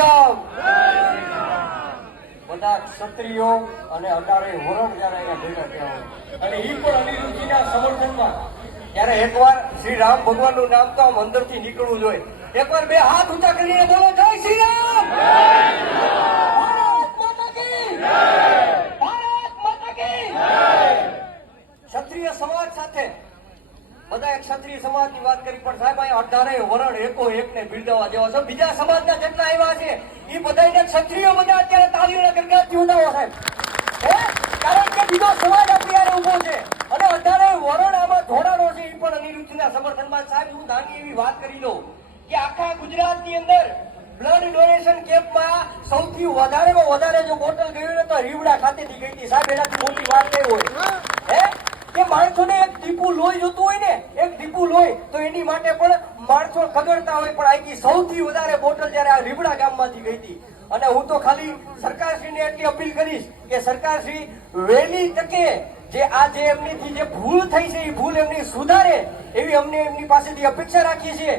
રામ બધા ક્ષત્રિયો અને 18 વરણ જયારે અહીંયા ભેગા થયા અને એ પણ અનિરુદ્ધજીના સમર્થનમાં ત્યારે એકવાર શ્રી રામ ભગવાનનું નામ તો આમ અંદરથી નીકળવું જોઈએ. એકવાર બે હાથ ઊંચા કરીને બોલો જય શ્રી રામ. ભારત માતા કી જય. ભારત માતા કી જય. ક્ષત્રિય સમાજ સાથે બધા ક્ષત્રિય સમાજની વાત કરી પણ સાહેબ અહીંયા 18 વરણ એકો એકને બિરદાવવા જેવા છે. બીજા સમાજના જેટલા આવ્યા છે એ બધાને ક્ષત્રિયો બધા અત્યારે તાળીઓના ગણગણાટથી વધાવો સાહેબ. કારણ કે બીજો સમાજ આપણી યારે ઉભો છે અને 18 વરણ આમાં જોડાણો છે. એ પણ અનિરુદ્ધના સમર્થનમાં. સાહેબ હું નાની એવી વાત કરી લઉં કે આખા ગુજરાતની અંદર બ્લડ ડોનેશન કેમ્પમાં સૌથી વધારેમાં વધારે જો બોટલ ગયું ને તો રીવડા ખાતેથી ગઈ હતી સાહેબ. એનાથી મોટી વાત નહીં હોય કે માણસોને એક ટીપું લોહી જોતું હોય ને, એક ટીપું લોહી તો એની માટે પણ માણસો ખગડતા હોય. પણ આથી સૌથી વધારે બોટલ જયારે આ રીબડા ગામમાંથી ગઈ હતી. અને હું તો ખાલી સરકારશ્રીને એટલી અપીલ કરીશ કે સરકારશ્રી વહેલી તકે જે એમનીથી જે ભૂલ થઈ છે એ ભૂલ એમની સુધારે એવી અમને એમની પાસેથી અપેક્ષા રાખીએ છીએ.